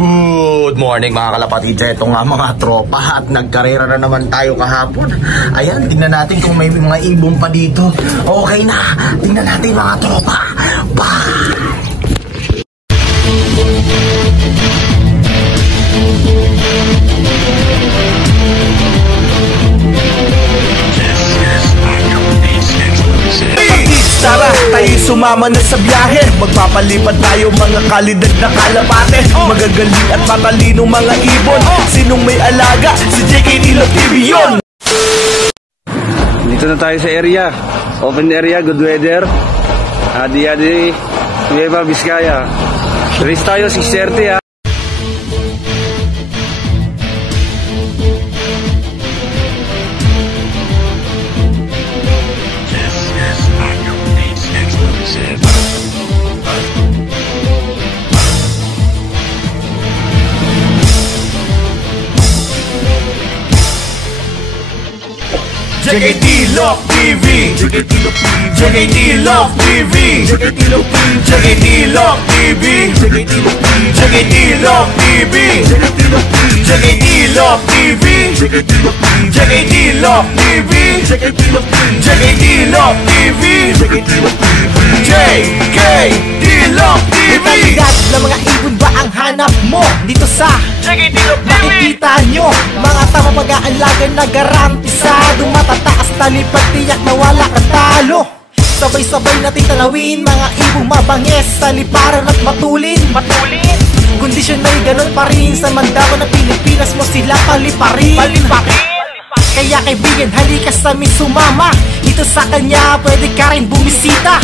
Good morning mga kalapatids. Ito nga mga tropa at nagkarera na naman tayo kahapon. Ayan, tingnan natin kung may mga ibong pa dito. Okay na, tingnan natin mga tropa. Bye! Tara, tayo sumama na sa biyahe. Magpapalipad tayo mga kalidad na kalapate. Magagaling at matalino mga ibon. Sinong may alaga? Si JKT Love TV yun. Dito na tayo sa area. Open area, good weather. Adi-adi, Nueva Vizcaya. Race tayo, 6:30 ha. JKT Love TV, JKT Love TV, JKT Love TV, JKT Love TV, JKT Love TV, JKT Love TV, JKT Love TV, JKT Love TV, JKT Love TV, JKT Love TV. Kalidad na mga ibon ba ang hanap mo dito sa JKT Love TV? Makikita nyo mga tama mag-aalaga na garantisado. Matataas talipad, tiyak na wala kang talo. Sabay-sabay natin tanawin mga ibong mabangis, taliparan at matulin. Kondisyon ay ganun pa rin sa mandaman ng Pilipinas mo sila paliparin. Kaya kaibigan, halika sa amin sumama. Dito sa kanya pwede ka rin bumisita.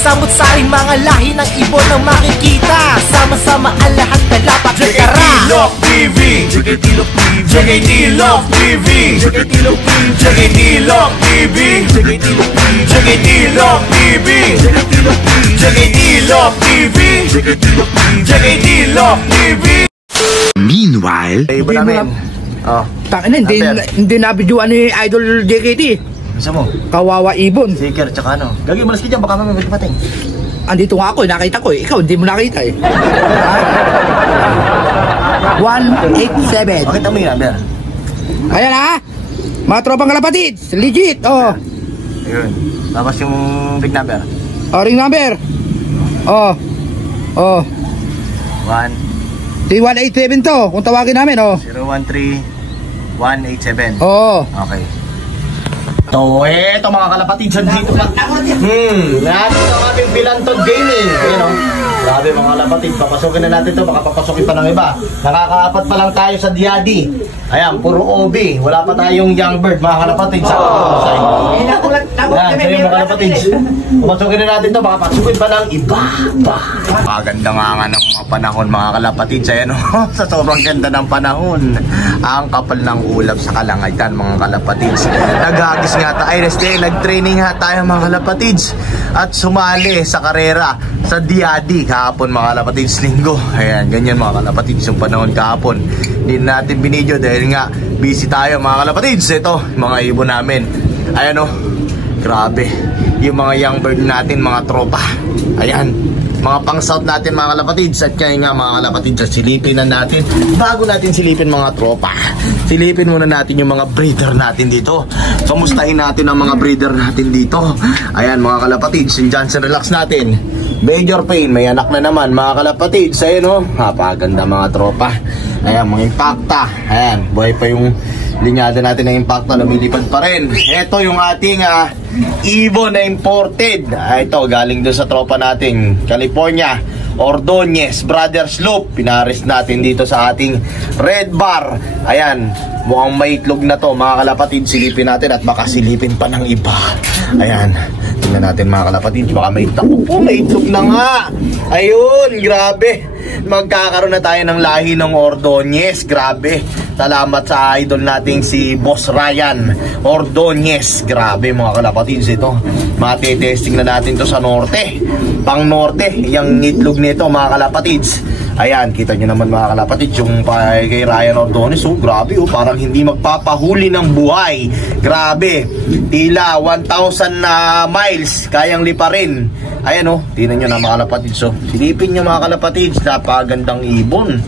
Samot-saring mga lahi ng ibon ang makikita. Sama-sama ang lahat na lapat na kara. JKT Love TV, JKT Love TV, JKT Love TV, JKT Love TV, JKT Love TV, JKT Love TV, JKT Love TV, JKT Love TV, JKT Love TV. Meanwhile, Iba namin. Oh, Tangina, hindi na-videoan ni Idol JKT. isa mo. Kawawa ibon. Sticker tsaka ano. Gagi, malas ka dyan, baka mamaya magpating. Andito nga ako, nakita ko eh. Ikaw, hindi mo nakita eh. 187. Pakita mo yung number. Ayan ha. Mga tropang kalapatid. Legit. Oh. Ayun. Tapos yung big number. Oh, ring number. Oh. Oh. 3187 to. Kung tawagin namin, oh. 013187. Oh. Okay. So, eto mga kalapatids, dito pa. Natin ang ating Bilantod Gaming. Ayan o. Grabe mga kalapatids, papasukin na natin to. Baka papasukin pa ng iba. Nakakaapat pa lang tayo sa Diadi. Ayan, puro OB. Wala pa tayong Young Bird mga kalapatids. Ayan, sa'yo mga kalapatids. Papasukin na natin to. Baka papasukin pa ng iba. Maganda nga ng mga panahon mga kalapatids. Ayan o. Sa sobrang ganda ng panahon. Ang kapal ng ulap sa Kalangitan mga kalapatids. Naghagis nga tayo, nag-training nga tayo mga kalapatids at sumali sa karera sa Diadi kahapon mga kalapatids, linggo. Ayan, ganyan mga kalapatids yung panahon kahapon. Hindi natin binidyo dahil nga busy tayo mga kalapatids. Ito, mga ibon namin. Ayan o, grabe. Yung mga young bird natin mga tropa. Ayan, mga pang south natin mga kalapatids. At kaya nga mga kalapatids, silipin na natin. Bago natin silipin mga tropa, silipin muna natin yung mga breeder natin dito. Kamustahin natin ang mga breeder natin dito. Ayan mga kalapatids, yung Johnson Relax natin, Major Pain, may anak na naman mga kalapatids. Ayan o, napaganda mga tropa. Ayan, mga Impacta. Ayan, buhay pa yung linyada natin ng Impacta, lumilipad pa rin. Ito yung ating Evo na imported. Ito, galing doon sa tropa natin California, Ordonez Brothers Loop. Pinaris natin dito sa ating Red Bar. Ayan, mukhang may itlog na to mga kalapatid. Silipin natin at baka silipin pa ng iba. Ayan, tingnan natin mga kalapatid, baka may itlog. Oh, may itlog na nga. Ayun, grabe. Magkakaroon na tayo ng lahi ng Ordonez. Grabe. Salamat sa idol nating si Boss Ryan Ordonez. Grabe mga kalapatids, ito matetesting na natin to sa norte. Pang norte, yung itlog nito mga kalapatids. Ayan, kita nyo naman mga kalapatid, yung kay Ryan Ordonez, grabe, parang hindi magpapahuli ng buhay. Grabe, tila 1,000 miles kayang liparin. Ayan tingnan nyo na mga kalapatid. So, silipin nyo mga kalapatid, napakagandang ibon.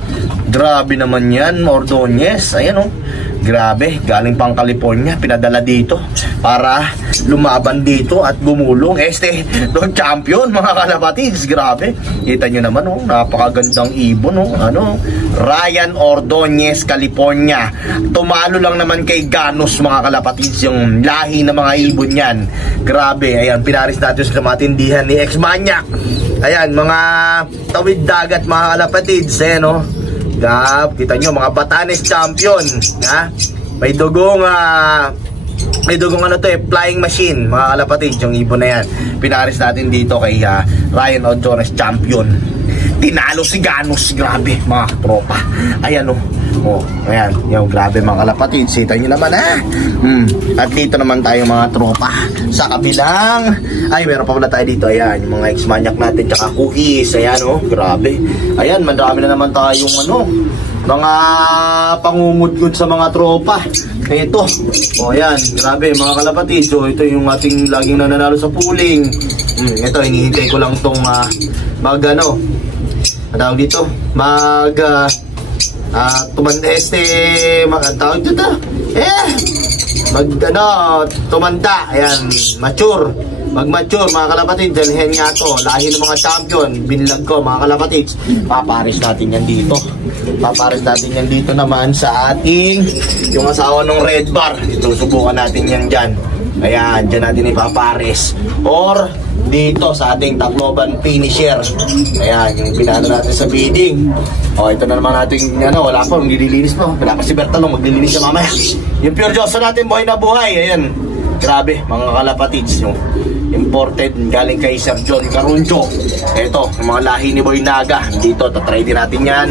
Grabe naman yan, Ordonez. Ayan grabe, galing pang California, pinadala dito para lumaban dito at gumulong. World champion mga kalapatids. Grabe, kita nyo naman napakagandang ibon Ryan Ordonez, California. Tumalo lang naman kay Ganus mga kalapatids, yung lahi ng mga ibon yan. Grabe, ayan, pinaris natin sa matindihan ni X-Maniac. Ayan, mga tawid dagat mga kalapatids. Ayan kita nyo, mga Batanes champion, may dugong flying machine mga kalapatid, yung ibon na yan. Pinaris natin dito kay Ryan Ordonez, champion. Tinalo si Ganus, grabe mga tropa. Ayan ayan, yung grabe mga kalapatid, sita nyo naman At dito naman tayo mga tropa sa kabilang, meron pa pala tayo dito. Ayan, yung mga X-Maniac natin tsaka cookies. Ayan grabe. Ayan, madami na naman tayong mga pangungudgud sa mga tropa. Ito, ayan, grabe mga kalapatid. So ito yung ating laging nananalo sa pooling. Ito, hinihintay ko lang tong tawag dito, tumanda. Ayan, mature. Mag-mature mga kalapatid, dalhin nga to, lahi ng mga champion. Binlag ko mga kalapatid, paparis natin yan dito. Paparis natin yan dito naman sa ating yung asawa ng Red Bar. Susubukan natin yan dyan. Ayan, dyan natin ipaparis. Or dito sa ating Tacloban finisher. Ayan, yung pinano natin sa bidding. Ito na naman natin, wala pa, nililinis pa. Wala pa si Bertalong, maglilinis siya mamaya. Yung pure Diyos natin, buhay na buhay. Ayan, grabe mga kalapatids, yung imported galing kay Sir John Caruncho. Ito, yung mga lahi ni Boy Naga. Dito, tatry din natin yan.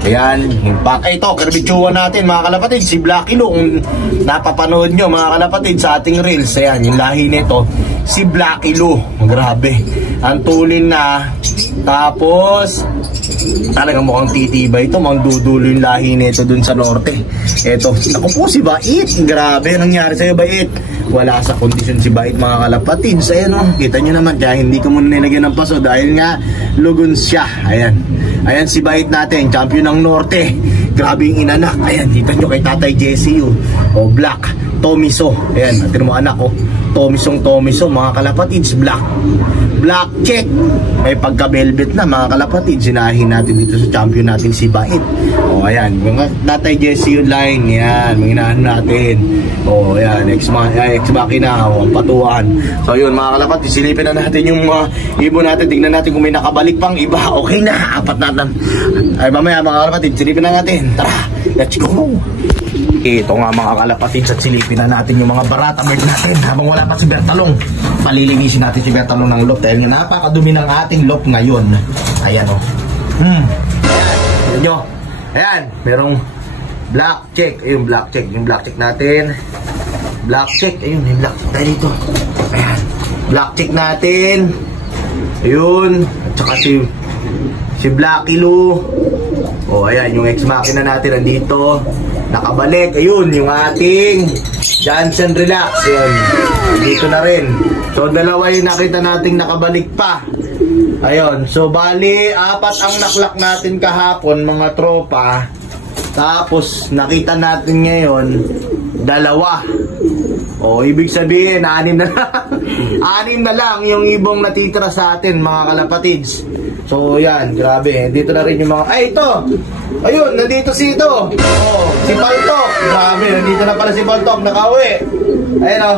Ayan, ito, karbitsuhan natin mga kalapatid, si Blacky Lou. Kung napapanood nyo mga kalapatid sa ating reels, ayan, yung lahi nito, si Blacky Lou. Grabe, ang tulin na. Tapos talagang mukhang titibay ito, mukhang dudulo yung lahi nito dun sa norte. Ito, naku po si Bait. Grabe, nangyari sa'yo Bait? Wala sa kondisyon si Bait mga kalapatid. Ayan kita nyo naman, kaya hindi ko muna nilagyan ng paso dahil nga lugon siya. Ayan, ayan si Bait natin, champion ng norte. Grabe yung inanak. Ayan, kita nyo kay Tatay Jesse Black Tomiso. Ayan, natin mo anak Tomiso mga kalapatids, black check. May pagka-velvet na mga kalapatid. Sinahin natin dito sa champion natin si Bait. Ayan, mga Tatay Jesse yung line. Yan, manginahan natin. Ayan, ex-makina, ang patuan. So yun mga kalapatid, silipin na natin yung ibon natin. Tignan natin kung may nakabalik pang iba. Okay na, apat natin. Ay mamaya mga kalapatid, silipin na natin. Tara, let's go. Ito nga mga kalapatids, at silipin na natin yung mga barata bird natin habang wala pa si Bertalong. Palilinisin natin si Bertalong ng loop dahil napakadumi ng ating loop ngayon. Ayan Ayan, nyo. Ayan, merong black check. Ayun, black check. Yung black check natin. Black check. Ayun, yung black check tayo dito. Ayan, black check natin. Ayun, at saka si Blacky Lou. Ayan, yung ex-makina natin nandito. Nakabalik, ayun, yung ating Johnson Relax. Ayan, dito na rin. So, dalawa yung nakita nating nakabalik pa. Ayun, so bali, 4 ang naklak natin kahapon, mga tropa. Tapos, nakita natin ngayon, 2. Ibig sabihin, 6 na lang. 6 na lang yung ibong natitira sa atin, mga kalapatids. So, yan, grabe. Dito na rin yung mga... ito! Ayun, nandito si ito. Si Paltok. Grabe, nandito na pala si Paltok. Nakauwi. Ayun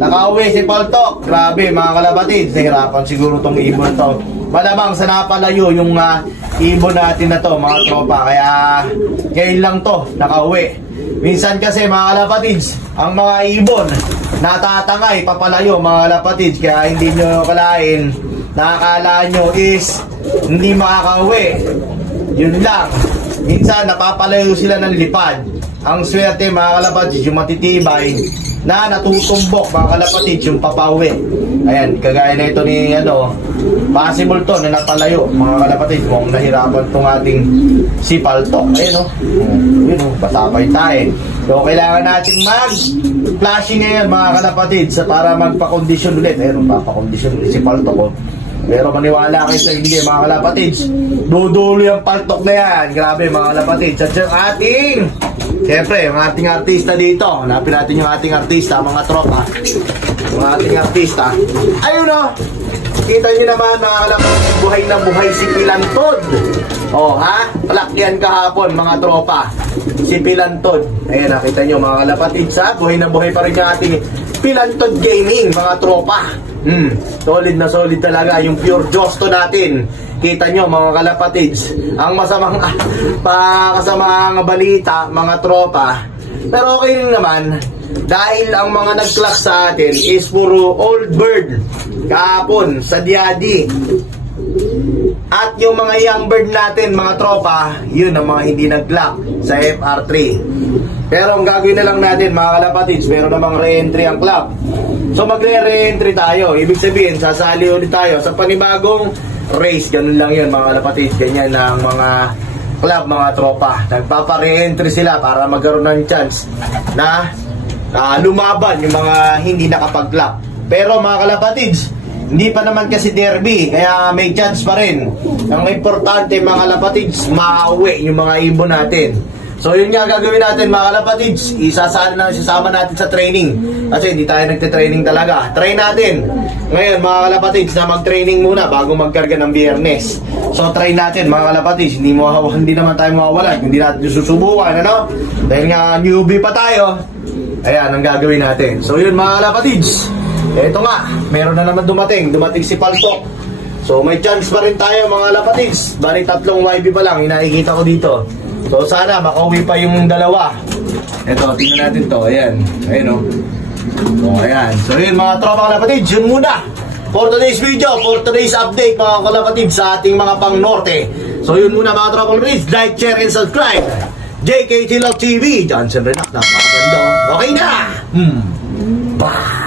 nakauwi si Paltok. Grabe, mga kalapatids. Nahirapan siguro tong ibon to. Malamang sa napalayo yung ibon natin na to, mga tropa. Kaya, ngayon lang to, nakauwi. Minsan kasi, mga kalapatids, ang mga ibon, natatangay, papalayo, mga kalapatids. Kaya hindi nyo kalain, nakakala nyo is hindi makakauwi. Yun lang. Minsan napapalayo sila ng lipad. Ang swerte mga kalapatids, yung matitibay na natutumbok mga kalapatids, yung papauwi. Ayan, kagaya na ito ni possible to na napalayo mga kalapatid kung nahirapan tong ating si Paltok. Ayun basa pa yung tae. So kailangan natin mag-flashing ngayon mga kalapatid para magpa-condition ulit. Ayun, papakondisyon ulit si Paltok. Pero maniwala kayo sa hindi mga kalapatid, dudulo yung Paltok na yan. Grabe mga kalapatid. At yung ating siyempre, yung ating artista dito. Hanapin natin yung ating artista, mga tropa. Yung ating artista. Ayun kita nyo naman mga kalapatid, buhay na buhay si Pilantod. Kalakyan kahapon mga tropa. Si Pilantod. Ayan, nakita nyo mga kalapatid buhay na buhay pa rin yung ating Pilantod Gaming mga tropa. Solid na solid talaga yung pure Josto natin. Kita nyo mga kalapatids, ang masamang kasamang balita mga tropa. Pero okay rin naman dahil ang mga nag-clock sa atin is puro old bird kahapon sa Diadi. At yung mga young bird natin mga tropa, yun ang mga hindi nag-clock sa FR3. Pero ang gagawin na lang natin mga kalapatids, meron namang re-entry ang club. So magre-re-entry tayo. Ibig sabihin, sasali ulit tayo sa panibagong race. Ganun lang yun mga kalapatids. Ganyan na ang mga club, mga tropa. Nagpapa-re-entry sila para magkaroon ng chance na lumaban yung mga hindi nakapag-club. Pero mga kalapatids, hindi pa naman kasi derby, kaya may chance pa rin. Ang importante mga kalapatids, mauwi yung mga ibon natin. So yun nga gagawin natin mga kalapatids, isasama natin sa training. Kasi hindi tayo nagte-training talaga. Try natin ngayon mga kalapatids na mag-training muna bago magkarga ng Biyernes. So try natin mga kalapatids, hindi naman tayo mawawalan, hindi natin susubukan dahil nga newbie pa tayo. Ayan ang gagawin natin. So yun mga kalapatids, eto nga, meron na naman dumating si Paltok. So may chance pa rin tayo mga kalapatids. Bali 3 YB pa lang nakikita ko dito. So sana makauwi pa yung dalawa. Ito, tingnan natin to. Ayan. So ayan. So yun mga tropa kalapatids, yun muna for today's video, for today's update mga kalapatids sa ating mga pang norte. So yun muna mga tropa kalapatids, like, share, and subscribe. JKT Love TV, Johnson Renac, napakaganda. Okay na! Bye!